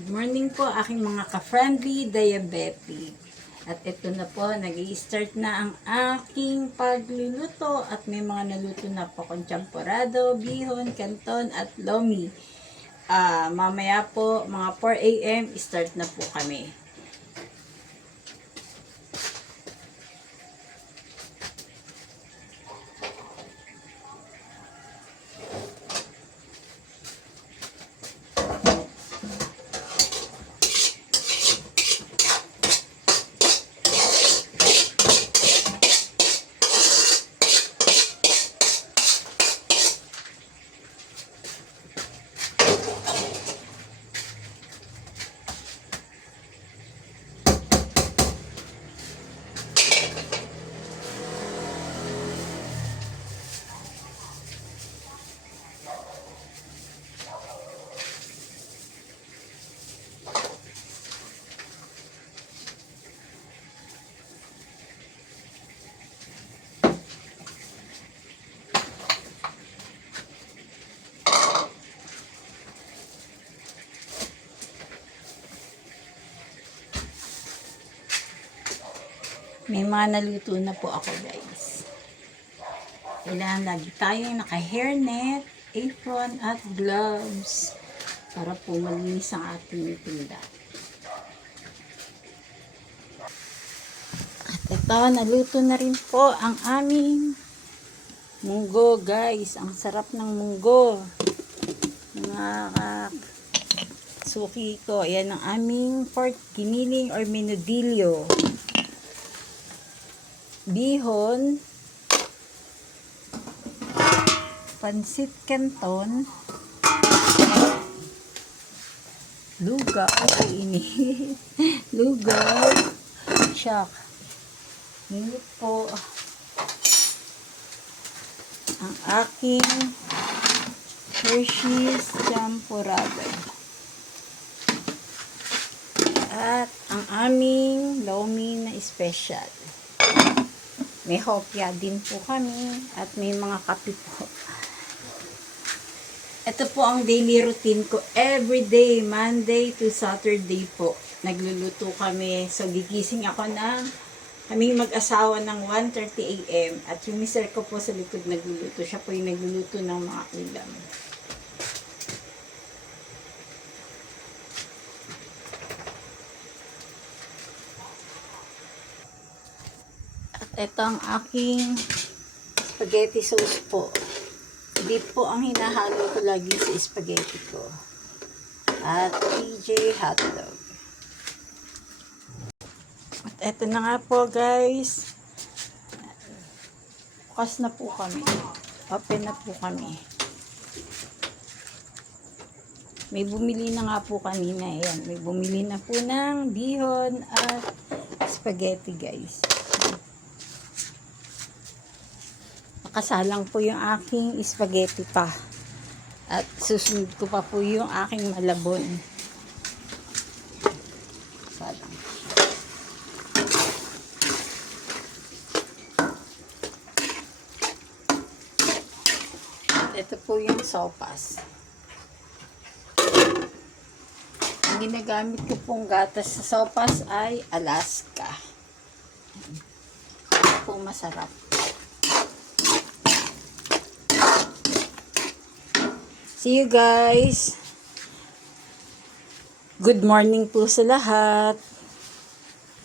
Good morning po aking mga ka-friendly diabetic. At ito na po, nag-i-start na ang aking pagluluto at may mga naluto na po akong champorado, bihon, canton at lomi. Mamaya po, mga 4 a.m. start na po kami. May mga naluto na po ako, guys. Kailangan lagi tayong naka-hairnet, apron at gloves para po malinis ang ating tinda. At ito, naluto na rin po ang aming munggo, guys. Ang sarap ng munggo. Mga suki ko. Ayan ang aming pork giniling or menudillo. Bihon, pansit canton, lugaw, lugaw, syak. Ngayon po ang aking Hershey's champorado at ang aming lomi na special. May hopya din po kami at may mga kape po. Ito po ang daily routine ko. Everyday, Monday to Saturday po. Nagluluto kami. So, gigising ako kaming mag-asawa ng 1:30 a.m. At yung mister ko po sa likod nagluluto. Siya po yung nagluluto ng mga ulam. Ito ang aking spaghetti sauce po. Beef po ang hinahalo ko lagi sa spaghetti ko. At TJ hotdog. At ito na nga po, guys. Bukas na po kami. Open na po kami. May bumili na nga po kanina. Ayan. May bumili na po ng bihon at spaghetti, guys. Nakasalang po yung aking spaghetti pa. At susunod ko pa po yung aking malabon. Salang. At ito po yung sopas. Ang ginagamit ko pong gatas sa sopas ay Alaska. Ito po masarap. See you guys. Good morning po sa lahat.